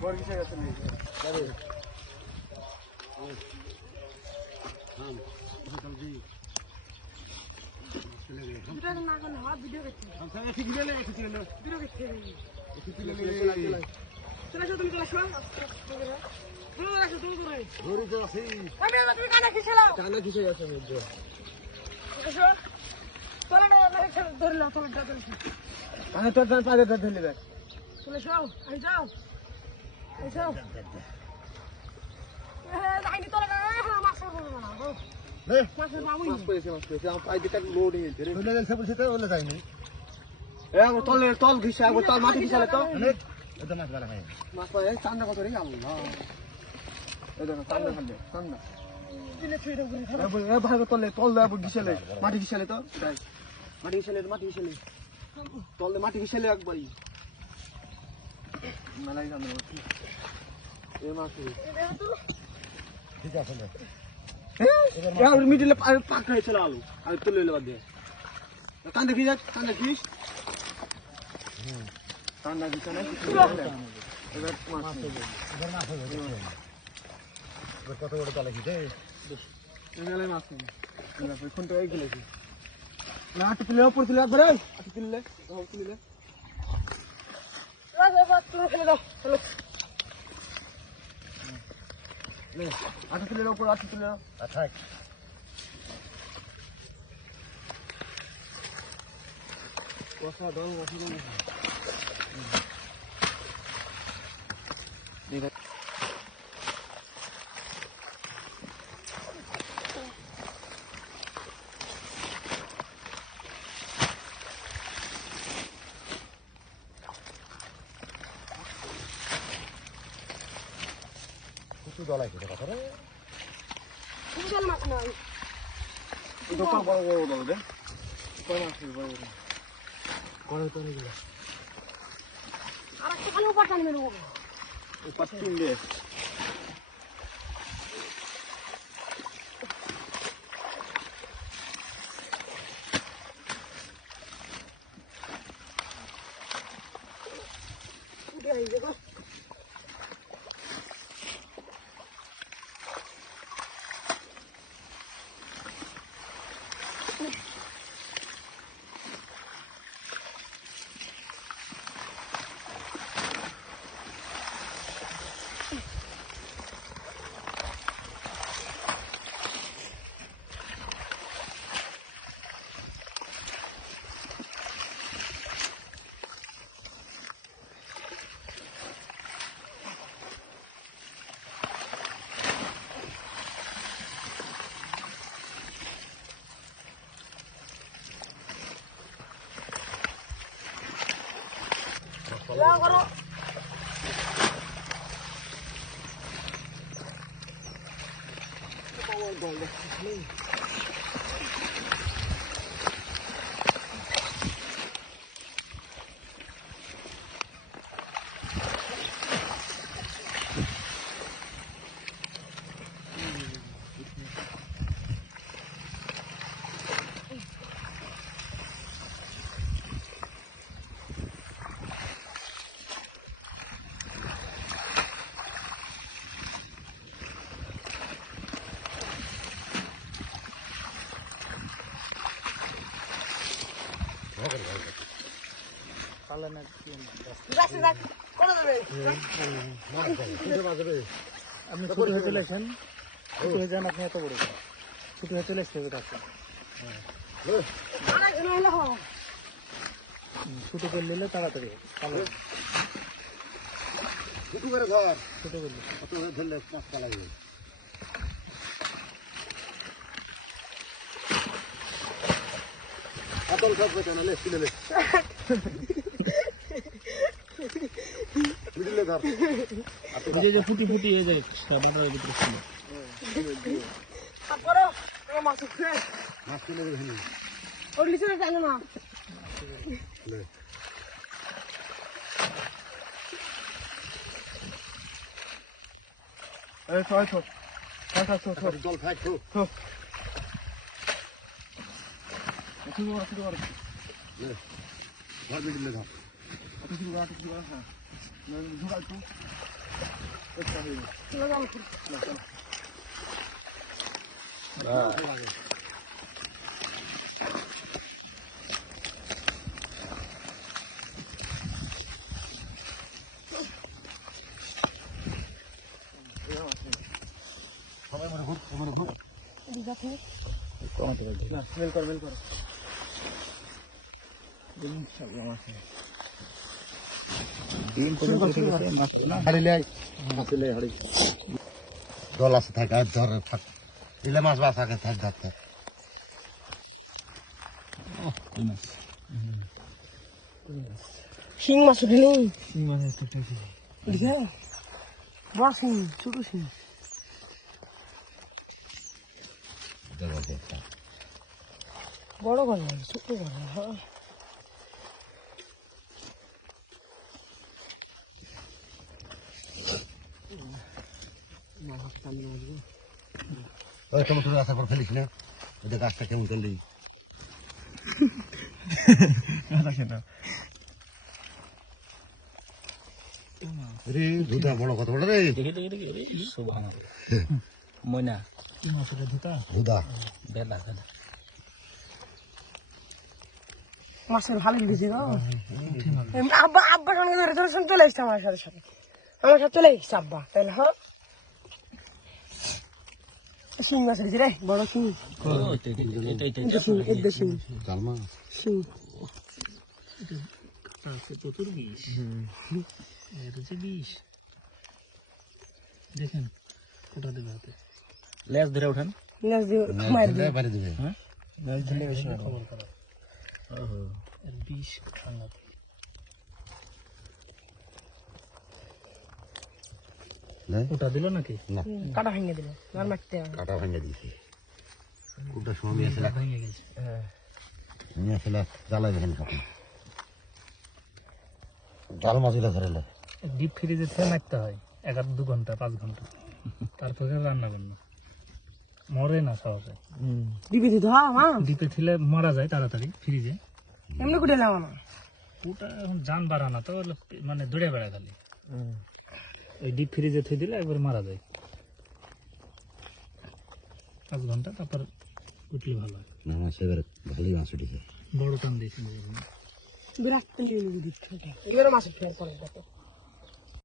বর্গিসে গেছে নি যাবে হাম জলদি ভিডিও না করলে হয় ভিডিও করতে हम सब ऐसे गिले ले ভিডিও করতে चला চলে আসো তুমি চলে আসো চলে আসো তুমি করে ধরে তো আছে তুমি কানা খিসলাও কানা কিসে গেছে মধ্যে এসো চলে না ধরে নাও চলে যাও আমি তো পারে ধরে নেবে চলে এসো আই যাও এসো আইনি তোলে না মাছ না নে মাছ বাবুই মাছ পেয়েছে আম পাই দিতে লোড নিয়ে ধরে ধরে গেছে বলছে তো ওলে যায়নি এ আমি তল ঘিসা আমি তল মাটি ঘিসালে তো নে এটা মাছ বালা খায় মাছ পায় চান্দা কত রে আল্লাহ এ দেখো চান্দা খালে চান্দা দিলে ছুঁড়ে দেবো এ ভাই তল ঘিসালে মাটি ঘিসালে তো মাটি ঘিসালে তলে মাটি ঘিসালে একবারই মেলাই জানো এ মাছ ঠিক আছে না হ্যাঁ ওর মিডিলে পাক হয়েছিল আলু আর তুলে এলো বাদ দিয়ে কান্দে কি যাক কান্দে কিস কান্দা দিছ না এবার মাছ এবার মাছ হবে এবার কত বড় তলে কি রে মেলাই মাছ নেই এবার কোন তো এই গেলে কি না আট তুলে উপর তুলে একবার এই আট তুললে তুললে তুমি ফেলে দাও চলো নে আট তুলে উপর আট তুলে আচ্ছা কষা দল কষা দল কিছু দলাই কেটে কথা রে তুমি চল মাছ নাই এটা তো বড় বড় দল রে কয় মাছ বড় বড় করে তো নিলা আর একটা খালি উপর টানবে না ও পাঁচটি দে উঠে আই দেখো লাও করো পাওয়ার দল দেখছিস পালা না কি রাখছি রাখ কোন দেবে আপনি ছোট হয়ে চলে আসেন ছোট হয়ে যান আপনি এত বড় ছোট হয়ে চলে আসতে হবে কাছে আরে এনে হলো ছোট করে নিলে তাড়াতাড়ি পালা ছোট করে ধর ছোট করলে ছোট করে ধরলে মাছ পালাবে আতল সব কথা না লে তুলে লে মিডলে ধর যে ফুটি ফুটি এ যায় মোটরের ভিতরে ছিল করো মাছ উঠছে মাছ তুলে দেবেন ওর নিচে জানো না লে এই ছয় ছয় জল খাই তো শুরু কর লে ধর মিডলে ধর শুরু কর হ্যাঁ ঢুকাল তো একটা হয়ে গেছে চলো যাও না চলো সবাই মনে ঘুর মনে ঘুর দিদা থেকে কমাতে পারছি না মেল কর ডিম পর্যন্ত উঠে গেছে মাছ না হাড়ি লাই আসলে হাড়ি দল আছে থাকে আর ধর থাক ইলে মাছ বাস আগে থাক ধরতে কই মাছ শিং মাছ উঠিনি এই মাছ একটা পেয়েছি এদিকে বড় শিং ছোট শিং বড় করে ছোট করে হ্যাঁ ওই টমেটো আশা করে ফেলিস না ওদের গাছটা কেমন করলি রে দুটা বড় কথা বলে রে দেখি দেখি দেখি রে সুবহান ময়না কি মাছ এটা ধুতা দুদা বেলা বেলা মাছের ভালো দিয়েছে গো আব্বা আব্বা সঙ্গে ধরে ধরে চলে এসছে আমার সাথে চলে এসছে আব্বা তাহলে হ্যাঁ শিং মাছ দিয়েছে রে বড় শিং শিং এদের শিং জালমা শিং আছে প্রচুর বিষ এটা যে বিষ দেখেন ওটা দেবে হাতে লেজ ধরে ওঠেন লেজ দিয়ে মার দিয়ে বাড়ি দিবে হ্যাঁ লেজ ধরলে বেশি খবর খারাপ ওহো এর বিষ ঠান্ডা ওটা দিল নাকি না কাটা ভেঙে দিল আর মারতে কাটা ভেঙে দিয়েছে কোনটা সময় আসলে ভেঙে গেছে নিয়ে আসলে জ্বালাই দেখেন কাপড় জাল মাছগুলো ধরেলে ডিপ ফ্রিজে থেকে মারতে হয় 1-2 ঘন্টা 5 ঘন্টা তারপরে রান্না করুন মরে না সহজে দিবি দিদি হ্যাঁ মা ডিপে থিলে মারা যায় তাড়াতাড়ি ফ্রিজে এমনি করে এলাম না ওটা এখন জান বাড়ানো তো মানে দৌড়ে বেড়ায় খালি ওই ডিপ ফ্রিজে থুই দিলে একবার মারা যায় 5 ঘন্টা তারপর উঠলে ভালো হয় না মাছ এবার ভালোই মাছ উঠেছে বড় টান দিয়েছি বিরাট দিচ্ছে এবারে মাছের ফের করে দেখো